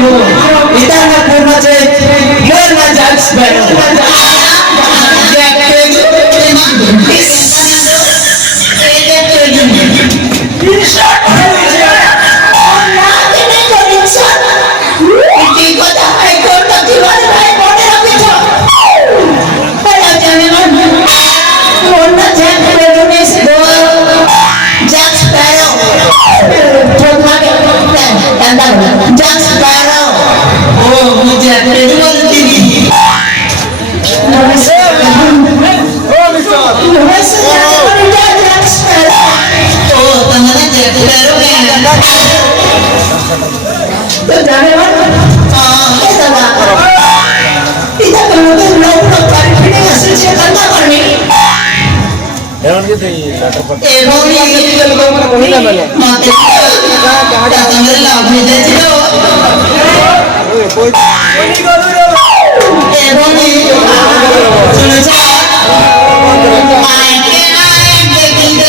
इधर ना करना चाहिए मोर ना जाग्स Jack Sparrow. Oh, मुझे अपने बोलती नहीं। Jack Sparrow. Oh, तमन्ना Jack Sparrow क्या? तो जाने वाला? हाँ, क्या था? इधर तो लोग पानी पीने का सिलसिला करना पड़नी। एवं के थे लेटर पर एवं ये माते क्या तंगरे लाभ में देती हो कोई नहीं करूँ एवं ये सुनो चा आए देखिए